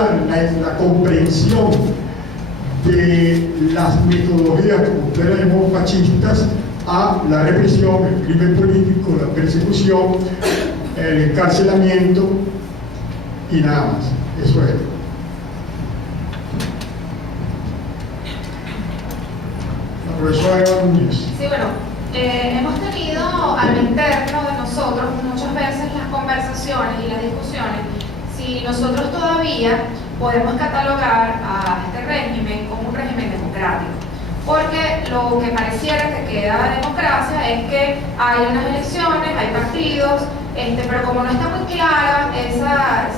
limitar la comprensión de las metodologías, como ustedes llamó, fascistas, a la represión, el crimen político, la persecución, el encarcelamiento y nada más. Eso es. La profesora Eva Núñez. Sí, bueno, hemos tenido a lo interno de nosotros muchas veces las conversaciones y las discusiones si nosotros todavía podemos catalogar a este régimen como un régimen democrático. Porque lo que pareciera que queda de democracia es que hay unas elecciones, hay partidos, pero como no está muy clara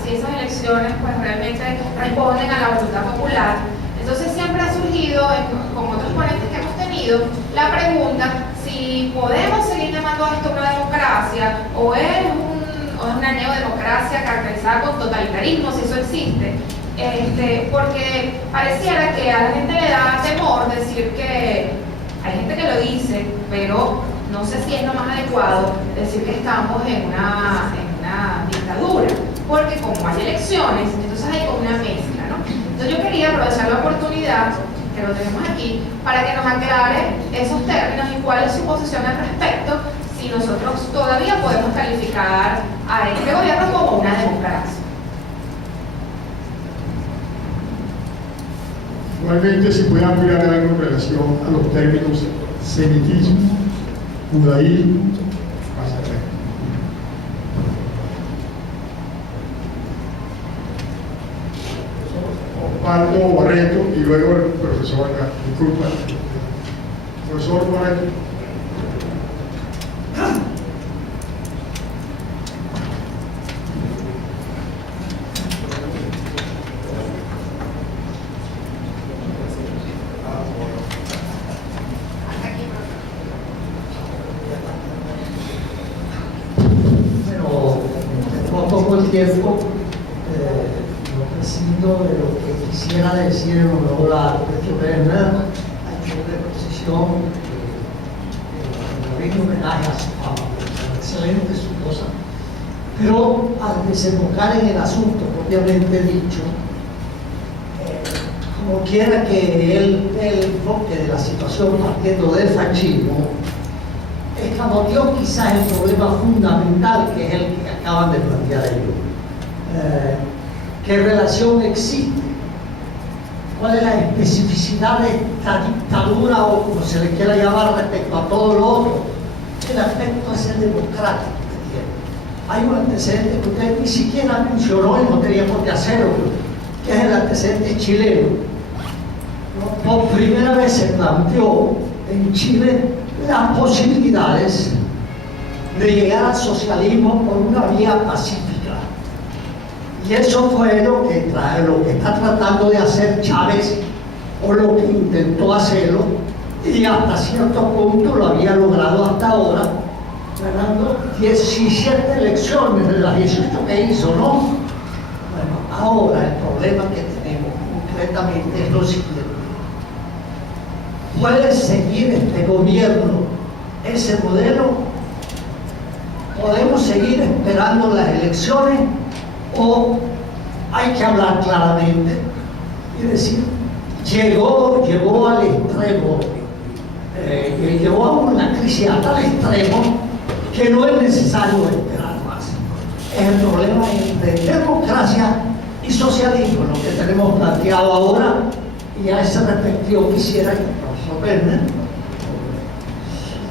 si esas elecciones pues realmente responden a la voluntad popular, entonces siempre ha surgido, con otros ponentes que hemos tenido, la pregunta si podemos seguir llamando a esto una democracia o es una neodemocracia caracterizada con totalitarismo, si eso existe. Porque pareciera que a la gente le da temor decir que hay gente que lo dice, pero no sé si es lo más adecuado decir que estamos en una dictadura, porque como hay elecciones, entonces hay como una mezcla, ¿no? Entonces yo quería aprovechar la oportunidad que lo tenemos aquí para que nos aclare esos términos y cuál es su posición al respecto, si nosotros todavía podemos calificar a este gobierno como una democracia. Igualmente, si puede ampliar algo en relación a los términos semitismo, judaísmo, Osvaldo Barreto y luego el profesor acá. Disculpa. Profesor Barreto. Tiempo, lo prescindo de lo que quisiera decir en honor a Petro Werner, ha hecho una exposición en homenaje a su fama, excelente su cosa, pero al desembocar en el asunto propiamente dicho, como quiera que él enfoque de la situación partiendo del fascismo, escamoteó quizás el problema fundamental que es el que acaban de plantear ellos. ¿Qué relación existe? ¿Cuál es la especificidad de esta dictadura o como se le quiera llamar respecto a todo lo otro? El aspecto es el democrático que tiene. Hay un antecedente que usted ni siquiera mencionó y no tenía por qué hacerlo, que es el antecedente chileno. Por primera vez se planteó en Chile las posibilidades de llegar al socialismo por una vía pacífica. Y eso fue lo que está tratando de hacer Chávez, o lo que intentó hacerlo, y hasta cierto punto lo había logrado hasta ahora, ganando 17 elecciones de las 18 que hizo, ¿no? Bueno, ahora el problema que tenemos concretamente es lo siguiente. ¿Puede seguir este gobierno ese modelo? ¿Podemos seguir esperando las elecciones? ¿O hay que hablar claramente y decir, llegó al extremo, llegó a una crisis a tal extremo que no es necesario esperar más? Es el problema entre democracia y socialismo, lo que tenemos planteado ahora, y a ese respecto quisiera que el profesor Werner,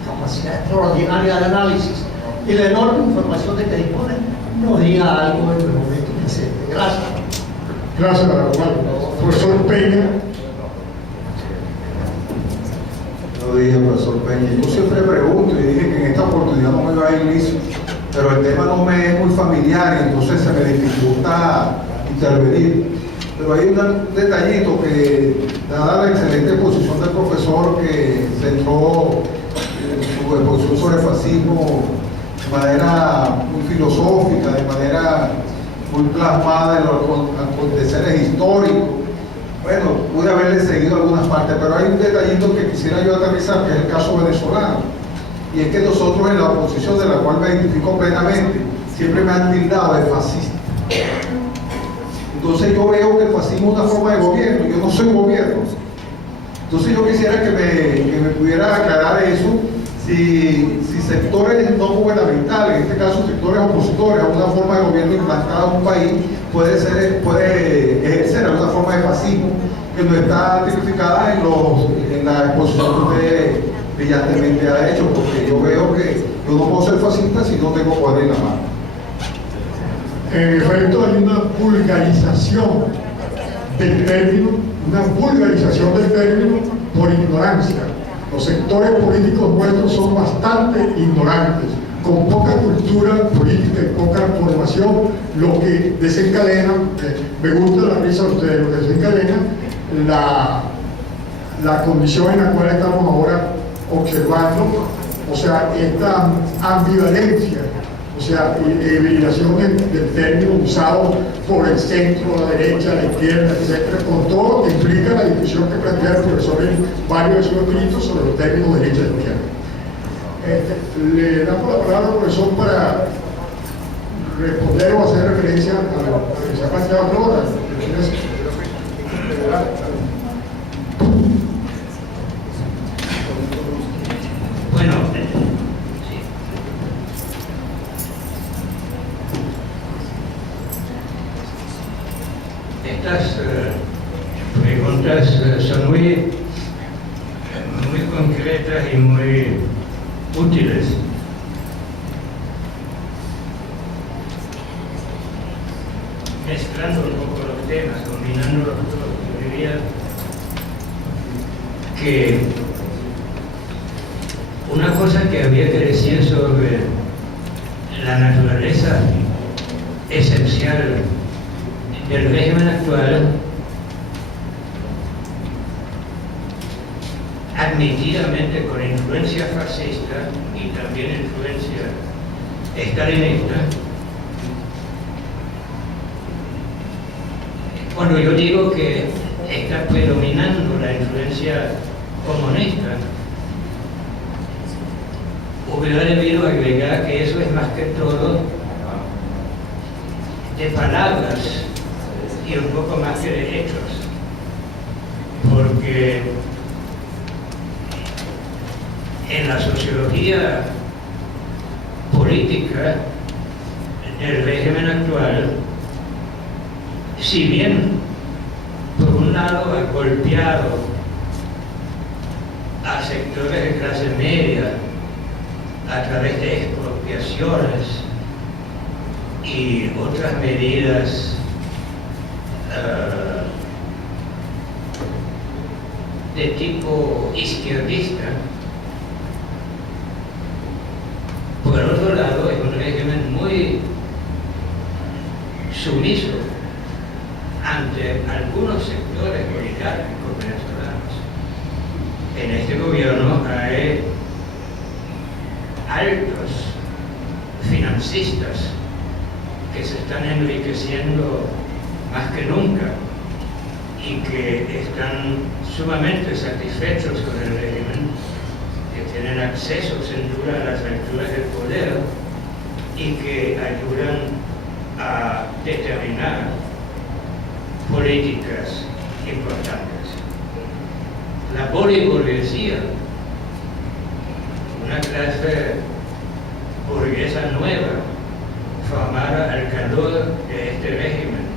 con capacidad extraordinaria de análisis y la enorme información de que dispone, nos diga algo en el momento presente. Gracias. Gracias, profesor Peña. Yo dije, profesor Peña, yo siempre pregunto y dije que en esta oportunidad no me iba a ir listo, pero el tema no me es muy familiar y entonces se me dificulta intervenir. Pero hay un detallito que, dada la excelente exposición del profesor que centró su exposición sobre fascismo de manera muy filosófica, de manera muy plasmada en los aconteceres históricos. Bueno, pude haberle seguido algunas partes, pero hay un detallito que quisiera yo aterrizar, que es el caso venezolano. Y es que nosotros en la oposición, de la cual me identifico plenamente, siempre me han tildado de fascista. Entonces yo veo que el fascismo es una forma de gobierno, yo no soy gobierno. Entonces yo quisiera que me pudiera aclarar eso, si sectores no gubernamentales, en este caso sectores opositores a una forma de gobierno implantada en un país, puede ejercer alguna forma de fascismo que no está tipificada en la exposición que usted brillantemente ha hecho, porque yo veo que yo no puedo ser fascista si no tengo poder en la mano. En efecto, hay una vulgarización del término, por ignorancia. Los sectores políticos nuestros son bastante ignorantes, con poca cultura política y poca formación, lo que desencadena, me gusta la risa de ustedes, lo que desencadena la condición en la cual estamos ahora observando, o sea, esta ambivalencia, o sea, hibridación del término usado por el centro, la derecha, la izquierda, etcétera, con todo lo que implica la discusión que plantea el profesor en varios de sus escritos sobre los términos derecha y izquierda. Le damos la palabra al profesor para responder o hacer referencia a lo que se ha planteado ahora. Bueno, estas preguntas son muy concretas y muy útiles. Mezclando un poco los temas, combinando los dos, yo diría que una cosa que había que decir sobre la naturaleza esencial del régimen actual, admitidamente con influencia fascista y también influencia estalinista. Cuando yo digo que está predominando la influencia comunista, hubiera debido agregar que eso es más que todo de palabras y un poco más que de hechos, porque en la sociología política del régimen actual, si bien por un lado ha golpeado a sectores de clase media a través de expropiaciones y otras medidas de tipo izquierdista, por el otro lado es un régimen muy sumiso ante algunos sectores oligárquicos venezolanos. En este gobierno hay altos financistas que se están enriqueciendo más que nunca y que están sumamente satisfechos con el régimen, que tienen acceso sin duda a las alturas del poder y que ayudan a determinar políticas importantes. La boliburguesía, una clase burguesa nueva, formada al calor de este régimen.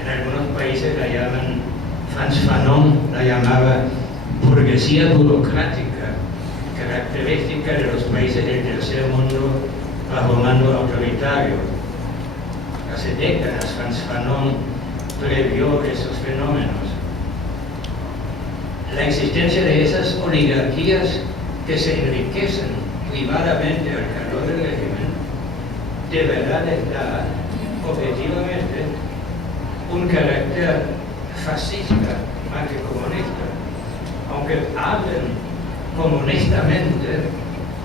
En algunos países la llaman, Frantz Fanon la llamaba burguesía burocrática, característica de los países del tercer mundo bajo mando autoritario. Hace décadas Frantz Fanon previó esos fenómenos. La existencia de esas oligarquías que se enriquecen privadamente al calor del régimen, de verdad les da objetivamente un carácter fascista más que comunista. Aunque hablen comunistamente,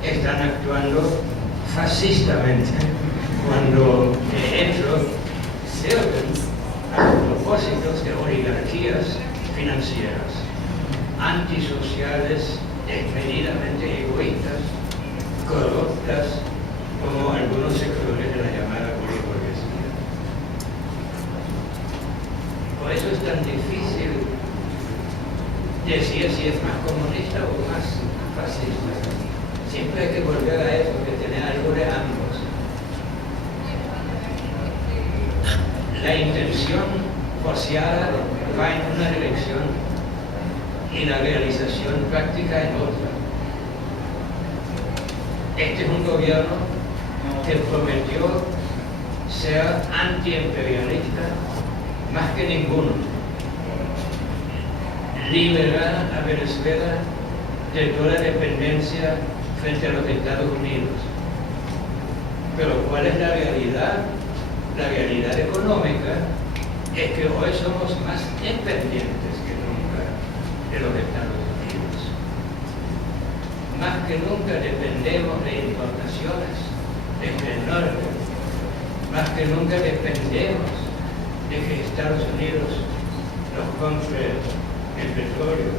están actuando fascistamente cuando de hecho sirven a los propósitos de oligarquías financieras, antisociales, desmedidamente egoístas, corruptas, como algunos sectores de la llamada boliburguesía. Por eso es tan difícil decir si es más comunista o más fascista. Siempre hay que volver a eso, que tener algo de ambos. La intención forzada va en una dirección y la realización práctica en otra. Este es un gobierno que prometió ser antiimperialista más que ninguno, liberar a Venezuela de toda dependencia frente a los Estados Unidos. Pero ¿cuál es la realidad? La realidad económica es que hoy somos más dependientes que nunca de los Estados Unidos. Más que nunca dependemos de importaciones desde el norte. Más que nunca dependemos de que Estados Unidos nos compre el petróleo.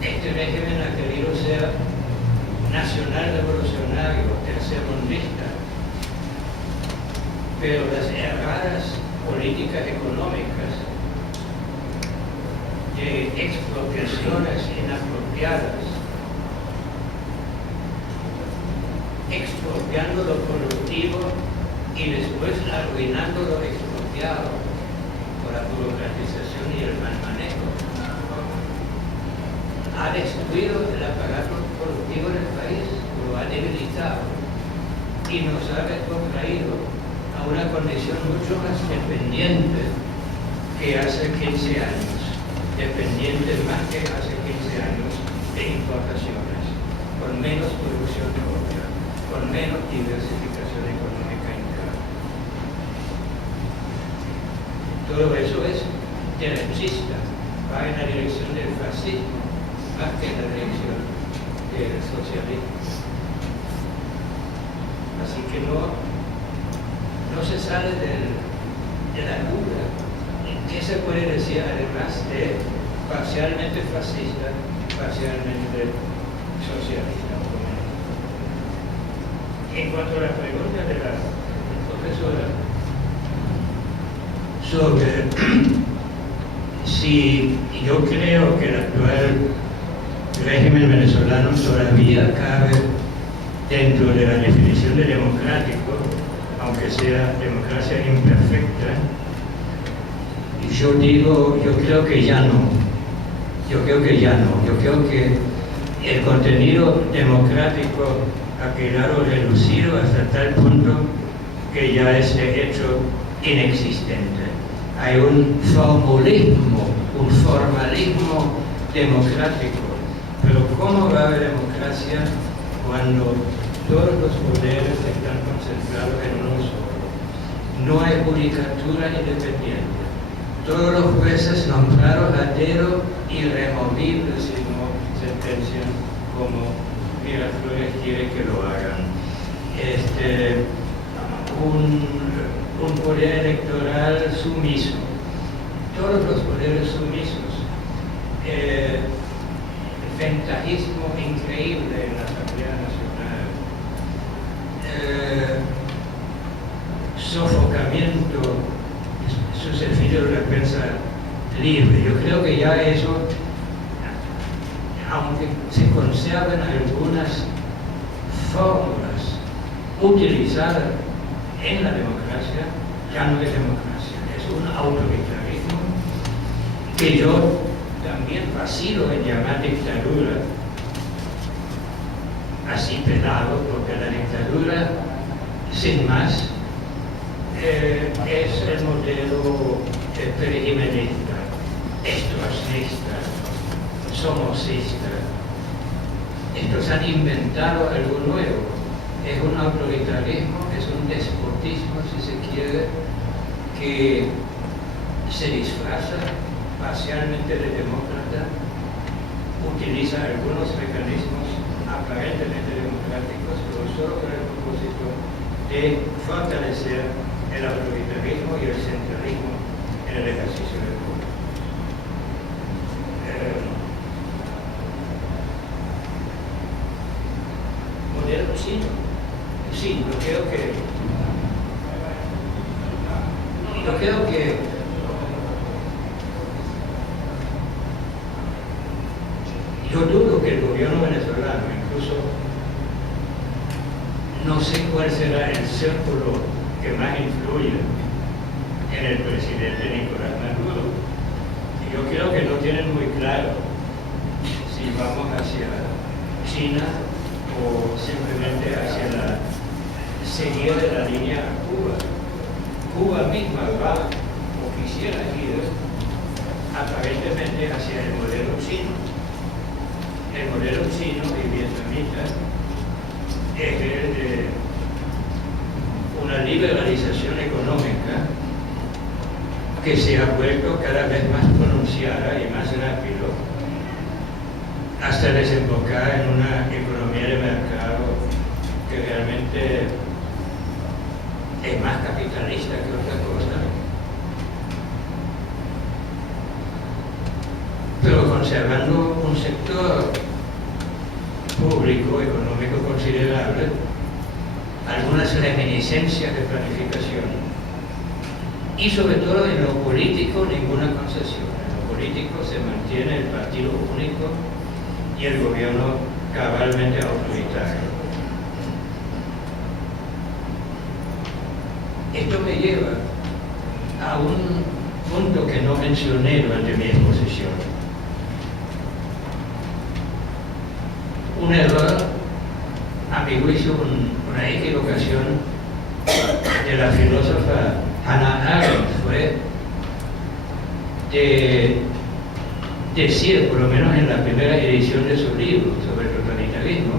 Este régimen ha querido ser nacional revolucionario, tercermundista, pero las erradas políticas económicas de expropiaciones inapropiadas, expropiando lo productivo y después arruinando lo expropiado por la burocratización y el mal manejo, ha destruido el aparato productivo del país, lo ha debilitado y nos ha retrotraído a una condición mucho más dependiente que hace 15 años, dependiente más que hace 15 años de importaciones, con menos producción propia, con menos diversificación económica interna. Todo eso es derechista, va en la dirección del fascismo, más que en la dirección del socialismo. Así que no se sale de la duda. ¿Qué se puede decir además de parcialmente fascista, parcialmente socialista? En cuanto a la pregunta de la profesora sobre si yo creo que el actual régimen venezolano todavía cabe dentro de la definición de democrático, aunque sea democracia imperfecta, yo creo que ya no. Yo creo que el contenido democrático ha quedado reducido hasta tal punto que ya es de hecho inexistente. Hay un formalismo democrático. Pero ¿cómo va a haber democracia cuando todos los poderes están concentrados en uno solo? No hay judicatura independiente. Todos los jueces nombrados a dedo, irremovibles si no sentencian como Miraflores quiere que lo hagan. Un poder electoral sumiso. Todos los poderes sumisos. Ventajismo increíble en la Asamblea Nacional, sofocamiento sucesivo de la prensa libre. Yo creo que ya eso, aunque se conserven algunas fórmulas utilizadas en la democracia, ya no es democracia, es un autoritarismo que yo también vacilo en llamar dictadura, así pelado, porque la dictadura, sin más, es el modelo perijimenista, estrasnista, somocista. Estos han inventado algo nuevo, es un autoritarismo, es un despotismo, si se quiere, que se disfraza parcialmente de demócrata, utiliza algunos mecanismos aparentemente democráticos, pero solo con el propósito de fortalecer el autoritarismo y el centralismo en el ejercicio del poder. Modelo chino. sí, yo creo que yo dudo que el gobierno venezolano, incluso no sé cuál será el círculo que más influye en el presidente Nicolás Maduro. Y yo creo que no tienen muy claro si vamos hacia China o simplemente hacia la seguida de la línea a Cuba. Cuba misma va o quisiera ir aparentemente hacia el modelo chino. El modelo chino y vietnamita es el de una liberalización económica que se ha vuelto cada vez más pronunciada y más rápido hasta desembocar en una economía de mercado que realmente es más capitalista que otra cosa, pero conservando un sector público, económico considerable, algunas reminiscencias de planificación y sobre todo en lo político ninguna concesión. En lo político se mantiene el partido único y el gobierno cabalmente autoritario. Esto me lleva a un punto que no mencioné durante mi exposición. Un error, a mi juicio, una equivocación de la filósofa Hannah Arendt fue de decir, por lo menos en la primera edición de su libro sobre el totalitarismo,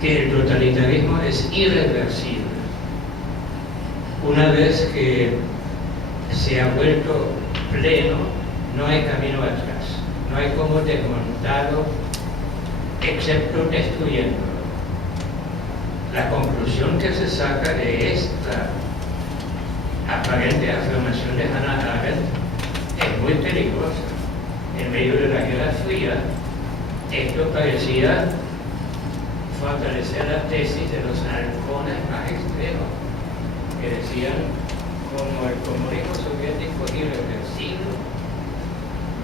que el totalitarismo es irreversible. Una vez que se ha vuelto pleno, no hay camino atrás, no hay cómo desmontarlo, excepto destruyéndolo. La conclusión que se saca de esta aparente afirmación de Hannah Arendt es muy peligrosa. En medio de la Guerra Fría, esto parecía fortalecer la tesis de los halcones más extremos, que decían, como el comunismo soviético es irreversible,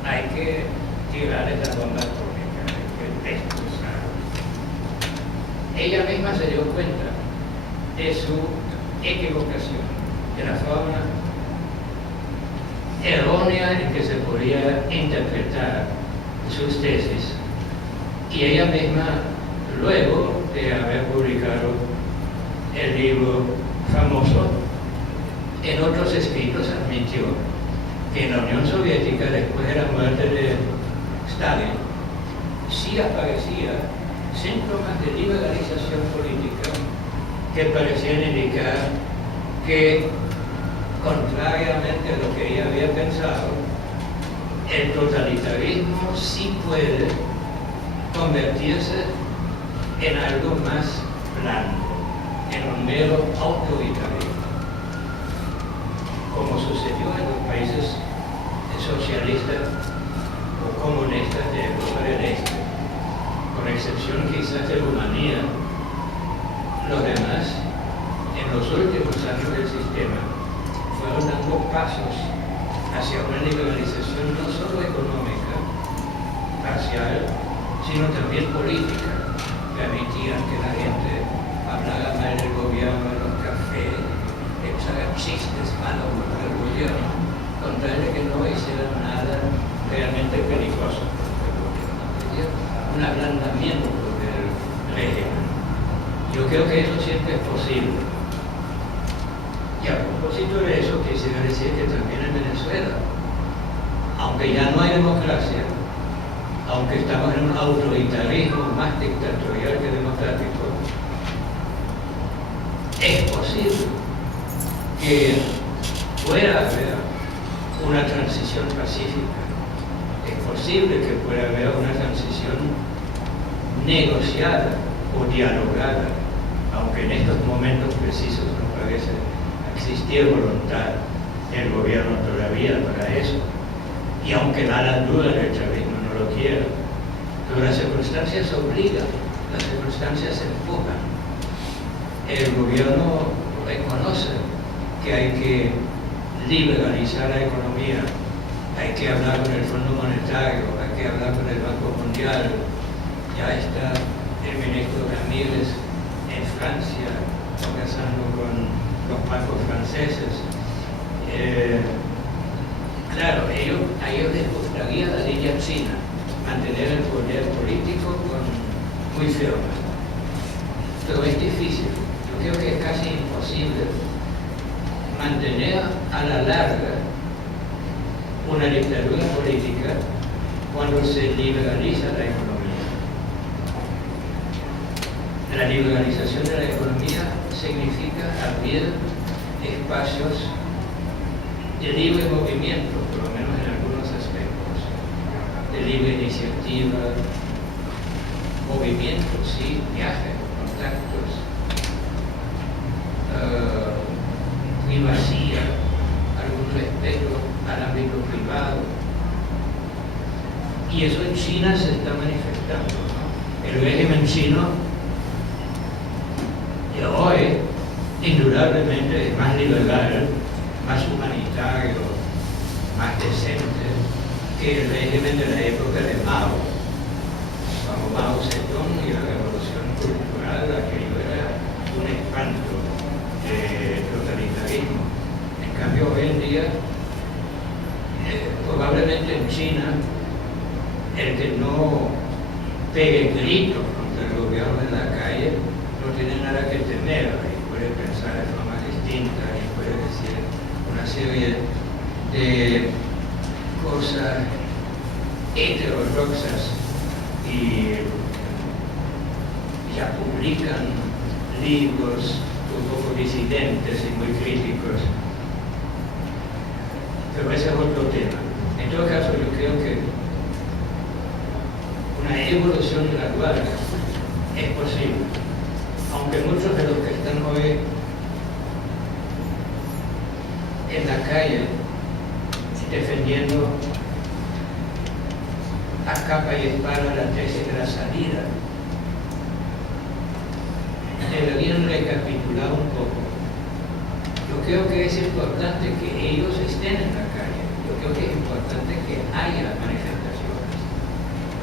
hay que tirarle la bomba atómica, hay que destrozar. Ella misma se dio cuenta de su equivocación, de la forma errónea en que se podía interpretar sus tesis. Y ella misma, luego de haber publicado el libro famoso, en otros escritos admitió que en la Unión Soviética, después de la muerte de Stalin, sí aparecía síntomas de liberalización política que parecían indicar que, contrariamente a lo que ella había pensado, el totalitarismo sí puede convertirse en algo más blando, en un mero autoritarismo, como sucedió en los países socialistas o comunistas de Europa del Este. Con excepción quizás de Rumanía, los demás, en los últimos años del sistema, fueron dando pasos hacia una liberalización no solo económica, parcial, sino también política. Permitían que la gente hablara mal del gobierno en los cafés, echara chistes malos contra el gobierno, con tal de que no hicieran nada realmente peligroso contra el gobierno. Un ablandamiento del régimen. Yo creo que eso siempre es posible. Y a propósito de eso, quisiera decir que también en Venezuela, aunque ya no hay democracia, aunque estamos en un autoritarismo más dictatorial que democrático, es posible que pueda haber una transición pacífica. Es posible que pueda haber una transición negociada o dialogada, aunque en estos momentos precisos no parece existir voluntad del gobierno todavía para eso, y aunque la duda del chavismo no lo quiera, pero las circunstancias obligan, las circunstancias empujan el gobierno reconoce que hay que liberalizar la economía, hay que hablar con el Fondo Monetario, hay que hablar con el Banco Mundial. Ya está el ministro Ramírez en Francia conversando con los bancos franceses. Claro, a ellos les gustaría la línea china, mantener el poder político muy firme. Pero es difícil. Yo creo que es casi imposible mantener a la larga una dictadura política cuando se liberaliza la economía. La liberalización de la economía significa abrir espacios de libre movimiento, por lo menos en algunos aspectos, de libre iniciativa, movimiento, sí, viajes, contactos, privacía, algún respeto al ámbito privado. Y eso en China se está manifestando, ¿no? El régimen chino de hoy, indudablemente, es más liberal, más humanitario, más decente que el régimen de la época de Mao. Cuando Mao Zedong y la revolución cultural, aquello era un espanto de totalitarismo. En cambio, hoy en día, probablemente en China, el que no pegue gritos contra el gobierno en la calle no tiene nada que temer y puede pensar de forma distinta y puede decir una serie de cosas heterodoxas y ya publican libros un poco disidentes y muy críticos. Pero ese es otro tema. En todo caso, yo creo que una evolución gradual es posible, aunque muchos de los que están hoy en la calle defendiendo a capa y espada la tesis de la salida deberían recapitular un poco. Yo creo que es importante que ellos estén en la calle, yo creo que es importante que haya manifestaciones.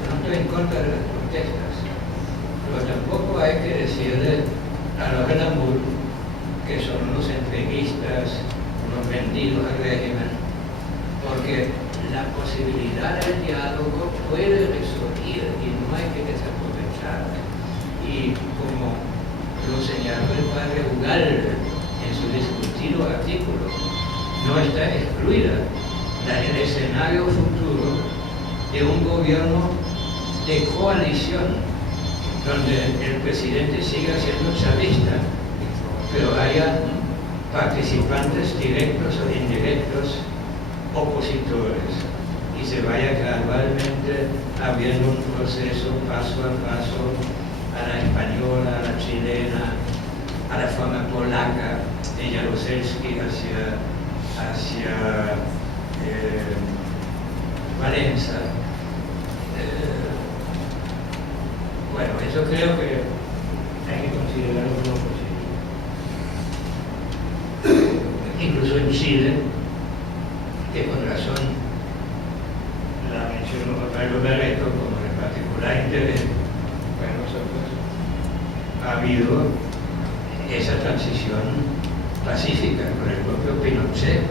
Yo no estoy en contra de las protestas, pero tampoco hay que decirle a los de la MUL que son unos entreguistas, unos vendidos al régimen, porque la posibilidad del diálogo puede resurgir y no hay que desaprovecharla. Y como lo señaló el padre Ugalde en su discutido artículo, no está excluida el escenario futuro de un gobierno de coalición donde el presidente siga siendo chavista, pero haya participantes directos o indirectos opositores y se vaya gradualmente abriendo un proceso paso a paso a la española, a la chilena, a la forma polaca de Jaruzelski hacia Valenza. Bueno, eso creo que hay que considerarlo como posible. Incluso en Chile, que con razón la mencionó Pablo Barreto como de particular interés para nosotros, ha habido esa transición pacífica con el propio Pinochet,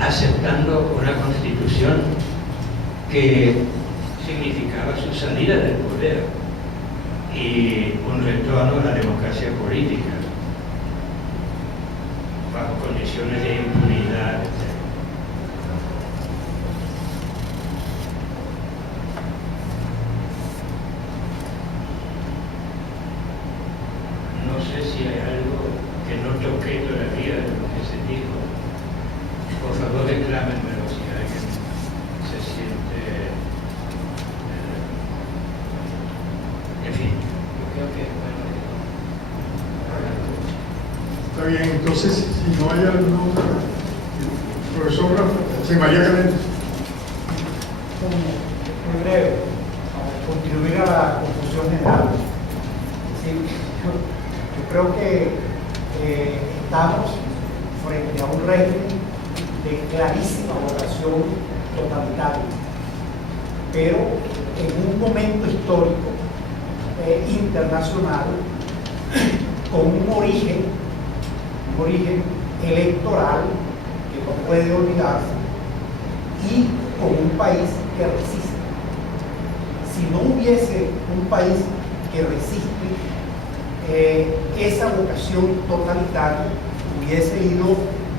aceptando una constitución que significaba su salida del poder y un retorno a la democracia política bajo condiciones de impunidad, etc. No sé si hay algo que no toqué todavía de lo que se dijo. Por favor, reclámenmelo si alguien se siente... en fin, yo creo que es bueno. Está bien, entonces, si no hay alguna otra, profesor José María Calenda. Muy breve, para contribuir a la confusión general. Sí, yo Creo que estamos frente a un régimen de clarísima vocación totalitaria, pero en un momento histórico internacional con un origen electoral que no puede olvidarse y con un país que resiste. Si no hubiese un país que resiste, esa vocación totalitaria hubiese ido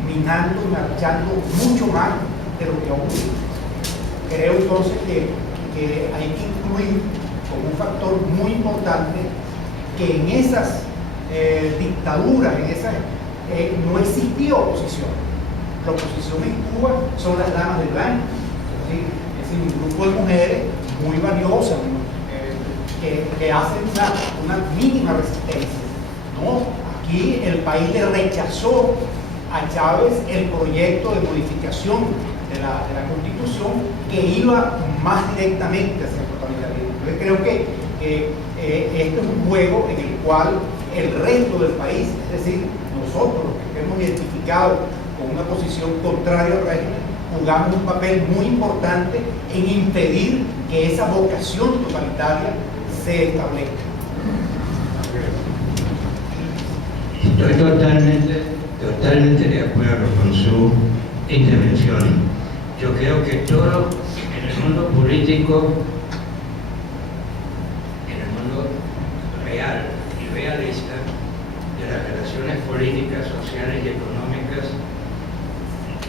minando y marchando mucho más de lo que ha ocurrido. Creo entonces que hay que incluir como un factor muy importante que en esas dictaduras, no existía oposición. La oposición en Cuba son las damas de blanco, es decir, un grupo de mujeres muy valiosas, que hacen una mínima resistencia, ¿no? Aquí el país le rechazó a Chávez el proyecto de modificación de la Constitución que iba más directamente hacia el totalitarismo. Entonces creo que esto es un juego en el cual el resto del país, es decir, nosotros los que hemos identificado con una posición contraria al régimen, jugamos un papel muy importante en impedir que esa vocación totalitaria se establezca. Estoy totalmente de acuerdo con su intervención. Yo creo que todo en el mundo político, en el mundo real y realista de las relaciones políticas, sociales y económicas,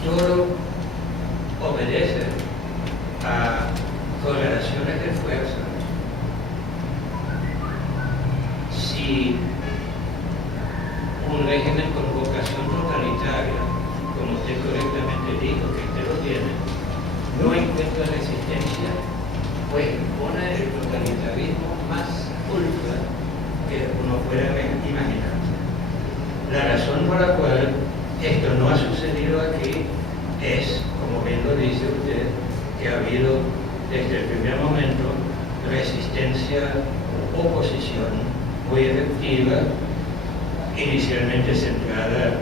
todo obedece a correlaciones de fuerza. Si un régimen con vocación totalitaria, como usted correctamente dijo, que usted lo tiene, no encuentra resistencia, pues impone el totalitarismo más ultra que uno pueda imaginar. La razón por la cual esto no ha sucedido aquí es, como bien lo dice usted, que ha habido desde el primer momento resistencia, oposición muy efectiva, inicialmente centrada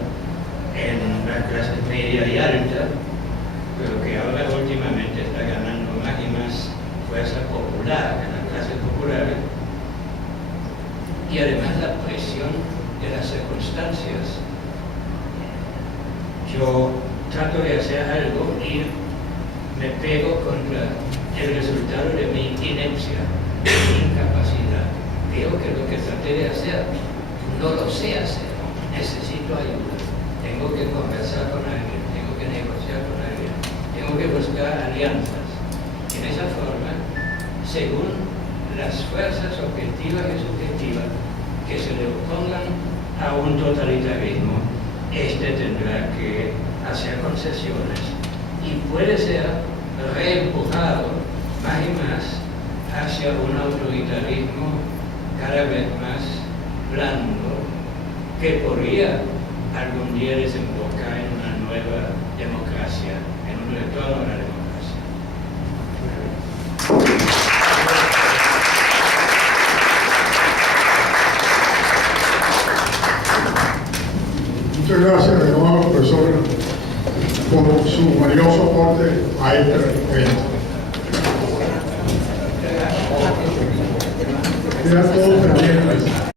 en las clases media y alta, pero que ahora últimamente está ganando más y más fuerza popular en las clases populares, y además la presión de las circunstancias. Yo trato de hacer algo y me pego contra el resultado de mi inepcia, mi incapacidad. Creo que lo que traté de hacer no lo sé hacer, necesito ayuda, tengo que conversar con alguien, tengo que negociar con alguien, tengo que buscar alianzas. En esa forma, según las fuerzas objetivas y subjetivas que se le opongan a un totalitarismo, este tendrá que hacer concesiones y puede ser reempujado más y más hacia un autoritarismo cada vez más blando, que podría algún día desembocar en una nueva democracia, en un retorno a la democracia. Muchas gracias de nuevo, profesor, por su valioso aporte a este evento. Quedan todos pendientes.